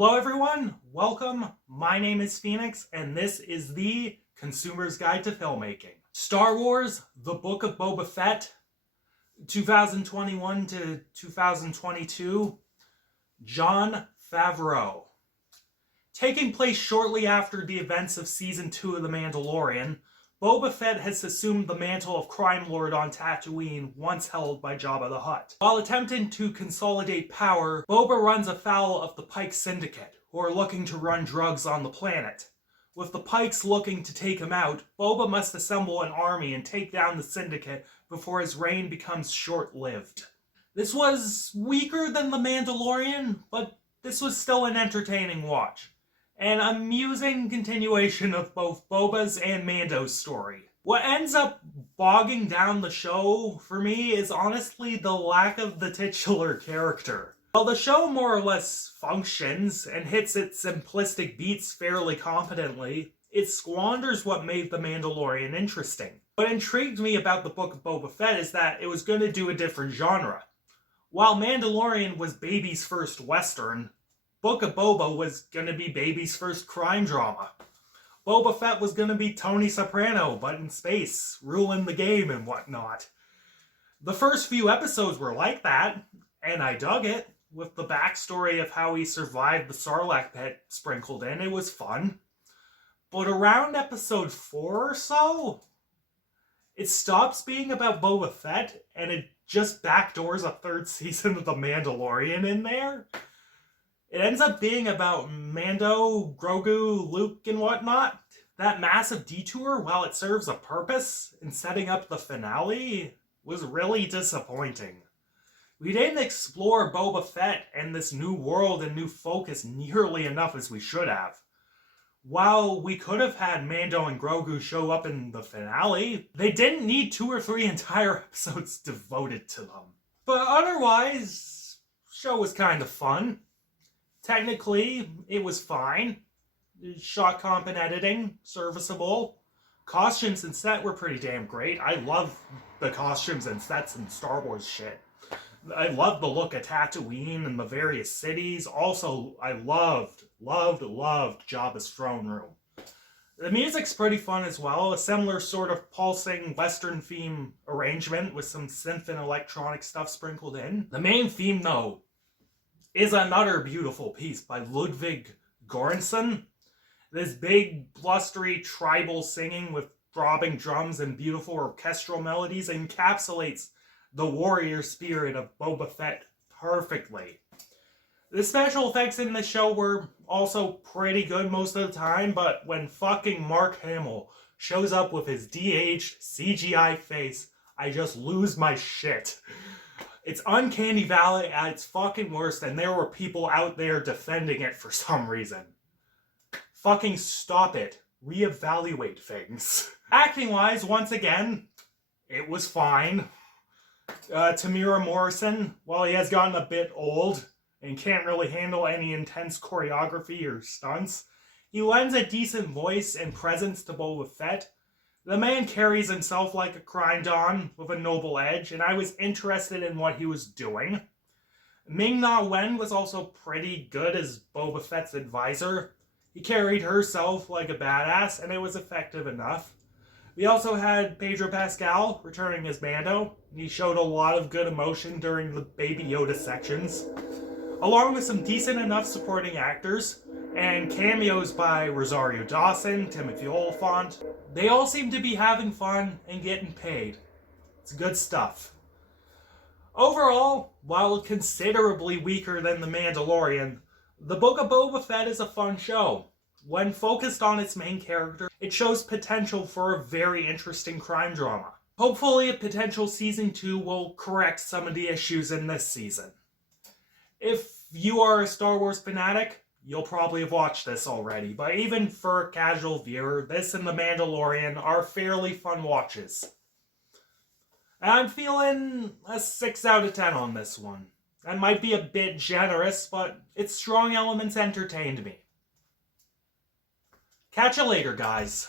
Hello everyone, welcome. My name is Phoenix and this is the Consumer's Guide to Filmmaking. Star Wars, The Book of Boba Fett, 2021 to 2022, Jon Favreau. Taking place shortly after the events of Season 2 of The Mandalorian, Boba Fett has assumed the mantle of crime lord on Tatooine, once held by Jabba the Hutt. While attempting to consolidate power, Boba runs afoul of the Pike Syndicate, who are looking to run drugs on the planet. With the Pikes looking to take him out, Boba must assemble an army and take down the Syndicate before his reign becomes short-lived. This was weaker than The Mandalorian, but this was still an entertaining watch. An amusing continuation of both Boba's and Mando's story. What ends up bogging down the show for me is honestly the lack of the titular character. While the show more or less functions and hits its simplistic beats fairly competently, it squanders what made The Mandalorian interesting. What intrigued me about the Book of Boba Fett is that it was going to do a different genre. While Mandalorian was baby's first Western, Book of Boba was gonna be baby's first crime drama. Boba Fett was gonna be Tony Soprano, but in space, ruling the game and whatnot. The first few episodes were like that, and I dug it, with the backstory of how he survived the Sarlacc pit sprinkled in. It was fun. But around episode 4 or so, it stops being about Boba Fett, and it just backdoors a third season of The Mandalorian in there. It ends up being about Mando, Grogu, Luke, and whatnot. That massive detour, while it serves a purpose in setting up the finale, was really disappointing. We didn't explore Boba Fett and this new world and new focus nearly enough as we should have. While we could have had Mando and Grogu show up in the finale, they didn't need 2 or 3 entire episodes devoted to them. But otherwise, the show was kind of fun. Technically, it was fine. Shot comp and editing, serviceable. Costumes and set were pretty damn great. I love the costumes and sets in Star Wars shit. I love the look of Tatooine and the various cities. Also, I loved Jabba's throne room. The music's pretty fun as well. A similar sort of pulsing Western theme arrangement with some synth and electronic stuff sprinkled in. The main theme, though, is another beautiful piece by Ludwig Göransson. This big, blustery, tribal singing with throbbing drums and beautiful orchestral melodies encapsulates the warrior spirit of Boba Fett perfectly. The special effects in the show were also pretty good most of the time, but when fucking Mark Hamill shows up with his de-aged CGI face, I just lose my shit. It's Uncanny Valley at its fucking worst, and there were people out there defending it for some reason. Fucking stop it. Reevaluate things. Acting-wise, once again, it was fine. Tamira Morrison, while he has gotten a bit old and can't really handle any intense choreography or stunts, he lends a decent voice and presence to Boba Fett. The man carries himself like a crime don with a noble edge, and I was interested in what he was doing. Ming-Na Wen was also pretty good as Boba Fett's advisor. He carried herself like a badass, and it was effective enough. We also had Pedro Pascal returning as Mando. He showed a lot of good emotion during the Baby Yoda sections, along with some decent enough supporting actors, and cameos by Rosario Dawson, Timothy Olyphant. They all seem to be having fun and getting paid. It's good stuff. Overall, while considerably weaker than The Mandalorian, The Book of Boba Fett is a fun show. When focused on its main character, it shows potential for a very interesting crime drama. Hopefully a potential season 2 will correct some of the issues in this season. If you are a Star Wars fanatic, you'll probably have watched this already, but even for a casual viewer, this and The Mandalorian are fairly fun watches. I'm feeling a 6 out of 10 on this one. That might be a bit generous, but its strong elements entertained me. Catch you later, guys.